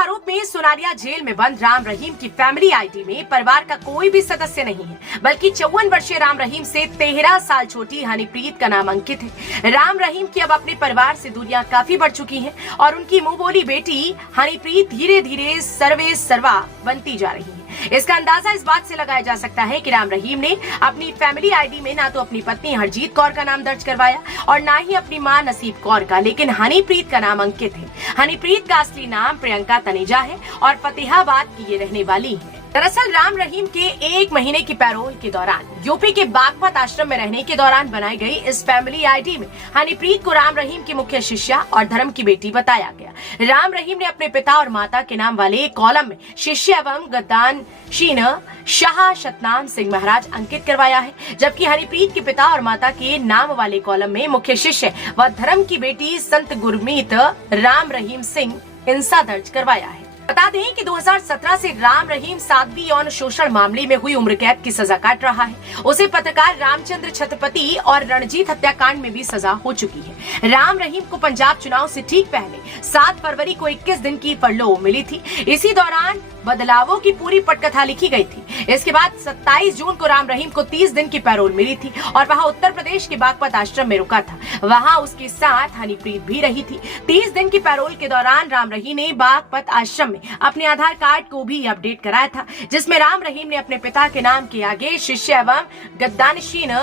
आरोप में सुनारिया जेल में बंद राम रहीम की फैमिली आईडी में परिवार का कोई भी सदस्य नहीं है, बल्कि 54 वर्षीय राम रहीम से 13 साल छोटी हनीप्रीत का नाम अंकित है। राम रहीम की अब अपने परिवार से दूरियां काफी बढ़ चुकी हैं और उनकी मुंह बोली बेटी हनीप्रीत धीरे धीरे सर्वे सर्वा बनती जा रही है। इसका अंदाजा इस बात से लगाया जा सकता है कि राम रहीम ने अपनी फैमिली आईडी में ना तो अपनी पत्नी हरजीत कौर का नाम दर्ज करवाया और ना ही अपनी मां नसीब कौर का, लेकिन हनीप्रीत का नाम अंकित है। हनीप्रीत का असली नाम प्रियंका तनेजा है और फतेहाबाद की ये रहने वाली है। दरअसल राम रहीम के 1 महीने की पैरोल के दौरान यूपी के बागपत आश्रम में रहने के दौरान बनाई गई इस फैमिली आईडी में हनीप्रीत को राम रहीम की मुख्य शिष्या और धर्म की बेटी बताया गया। राम रहीम ने अपने पिता और माता के नाम वाले एक कॉलम में शिष्य एवं गद्दानशीन शाह सतनाम सिंह महाराज अंकित करवाया है, जबकि हनीप्रीत के पिता और माता के नाम वाले कॉलम में मुख्य शिष्य व धर्म की बेटी संत गुरमीत राम रहीम सिंह इंसा दर्ज करवाया है। बता दें कि 2017 से राम रहीम साध्वी यौन शोषण मामले में हुई उम्र कैद की सजा काट रहा है। उसे पत्रकार रामचंद्र छत्रपति और रणजीत हत्याकांड में भी सजा हो चुकी है। राम रहीम को पंजाब चुनाव से ठीक पहले 7 फरवरी को 21 दिन की फरलो मिली थी। इसी दौरान बदलावों की पूरी पटकथा लिखी गई थी। इसके बाद 27 जून को राम रहीम को 30 दिन की पैरोल मिली थी और वहां उत्तर प्रदेश के बागपत आश्रम में रुका था। वहां उसके साथ हनीप्रीत भी रही थी। 30 दिन की पैरोल के दौरान राम रहीम ने बागपत आश्रम में अपने आधार कार्ड को भी अपडेट कराया था, जिसमें राम रहीम ने अपने पिता के नाम के आगे शिष्य एवं गद्दानशीन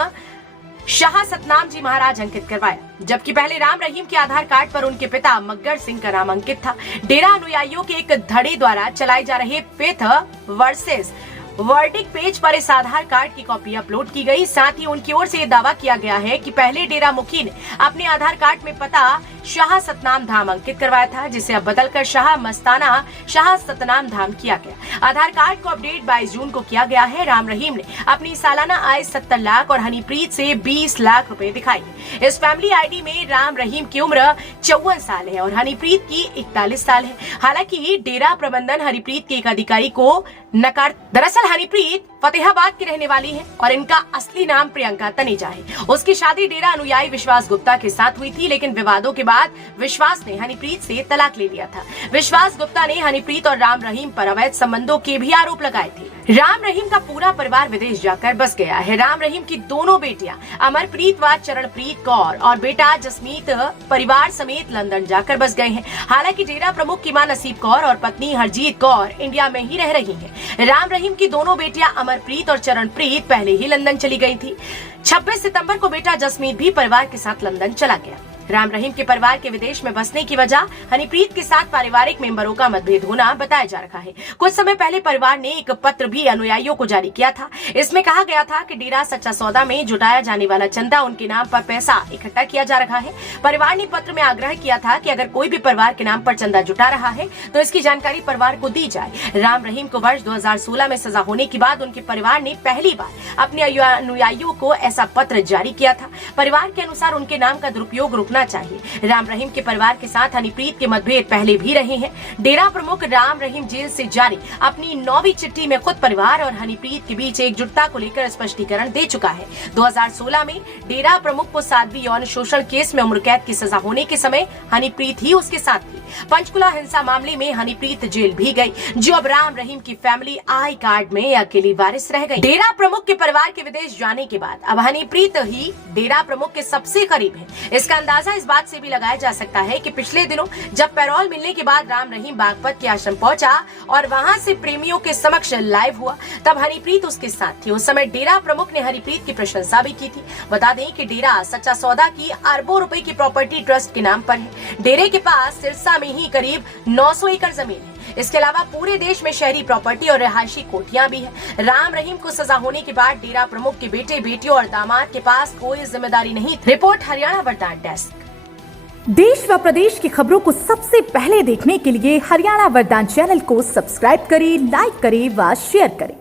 शाह सतनाम जी महाराज अंकित करवाया, जबकि पहले राम रहीम के आधार कार्ड पर उनके पिता मग्गर सिंह का नाम अंकित था। डेरा अनुयायियों के एक धड़े द्वारा चलाए जा रहे फेथ वर्सेस वर्डिक पेज पर इस आधार कार्ड की कॉपी अपलोड की गई। साथ ही उनकी ओर से यह दावा किया गया है कि पहले डेरा मुखी ने अपने आधार कार्ड में पता शाह सतनाम धाम अंकित करवाया था, जिसे अब बदलकर शाह मस्ताना शाह सतनाम धाम किया गया। आधार कार्ड को अपडेट 22 जून को किया गया है। राम रहीम ने अपनी सालाना आय 70 लाख और हनीप्रीत से 20 लाख रुपए दिखाई है। इस फैमिली आईडी में राम रहीम की उम्र 54 साल है और हनीप्रीत की 41 साल है। हालांकि डेरा प्रबंधन हनीप्रीत के एक अधिकारी को नकार। दरअसल हनीप्रीत फतेहाबाद की रहने वाली है और इनका असली नाम प्रियंका तनेजा है। उसकी शादी डेरा अनुयायी विश्वास गुप्ता के साथ हुई थी, लेकिन विवादों के बाद विश्वास ने हनीप्रीत से तलाक ले लिया था। विश्वास गुप्ता ने हनीप्रीत और राम रहीम पर अवैध संबंधों के भी आरोप लगाए थे। राम रहीम का पूरा परिवार विदेश जाकर बस गया है। राम रहीम की दोनों बेटियां अमरप्रीत व चरणप्रीत कौर और बेटा जसमीत परिवार समेत लंदन जाकर बस गए हैं। हालांकि डेरा प्रमुख की मां नसीब कौर और पत्नी हरजीत कौर इंडिया में ही रह रही हैं। राम रहीम की दोनों बेटियां अमरप्रीत और चरणप्रीत पहले ही लंदन चली गई थी। 26 सितंबर को बेटा जसमीत भी परिवार के साथ लंदन चला गया। राम रहीम के परिवार के विदेश में बसने की वजह हनीप्रीत के साथ पारिवारिक मेंबरों का मतभेद होना बताया जा रहा है। कुछ समय पहले परिवार ने एक पत्र भी अनुयायियों को जारी किया था। इसमें कहा गया था कि डेरा सच्चा सौदा में जुटाया जाने वाला चंदा उनके नाम पर पैसा इकट्ठा किया जा रहा है। परिवार ने पत्र में आग्रह किया था कि अगर कोई भी परिवार के नाम पर चंदा जुटा रहा है तो इसकी जानकारी परिवार को दी जाए। राम रहीम को वर्ष 2016 में सजा होने के बाद उनके परिवार ने पहली बार अपने अनुयायियों को ऐसा पत्र जारी किया था। परिवार के अनुसार उनके नाम का दुरुपयोग रुकना चाहिए। राम रहीम के परिवार के साथ हनीप्रीत के मतभेद पहले भी रहे हैं। डेरा प्रमुख राम रहीम जेल से जारी अपनी 9वीं चिट्ठी में खुद परिवार और हनीप्रीत के बीच एकजुटता को लेकर स्पष्टीकरण दे चुका है। 2016 में डेरा प्रमुख को साध्वी यौन शोषण केस में उम्र कैद की सजा होने के समय हनीप्रीत ही उसके साथ थी। पंचकुला हिंसा मामले में हनीप्रीत जेल भी गई, जो अब राम रहीम की फैमिली आई कार्ड में अकेली वारिस रह गई। डेरा प्रमुख के परिवार के विदेश जाने के बाद अब हनीप्रीत ही डेरा प्रमुख के सबसे करीब है। इसका अंदाजा इस बात से भी लगाया जा सकता है कि पिछले दिनों जब पैरोल मिलने के बाद राम रहीम बागपत के आश्रम पहुंचा और वहां से प्रेमियों के समक्ष लाइव हुआ, तब हनीप्रीत उसके साथ थी। उस समय डेरा प्रमुख ने हनीप्रीत की प्रशंसा भी की थी। बता दें कि डेरा सच्चा सौदा की अरबों रुपए की प्रॉपर्टी ट्रस्ट के नाम पर है। डेरे के पास सिरसा में ही करीब 900 एकड़ जमीन है। इसके अलावा पूरे देश में शहरी प्रॉपर्टी और रिहायशी कोठियां भी है। राम रहीम को सजा होने के बाद डेरा प्रमुख के बेटे बेटियों और दामाद के पास कोई जिम्मेदारी नहीं। रिपोर्ट हरियाणा वरदान डेस्क। देश व प्रदेश की खबरों को सबसे पहले देखने के लिए हरियाणा वरदान चैनल को सब्सक्राइब करें, लाइक करें व शेयर करें।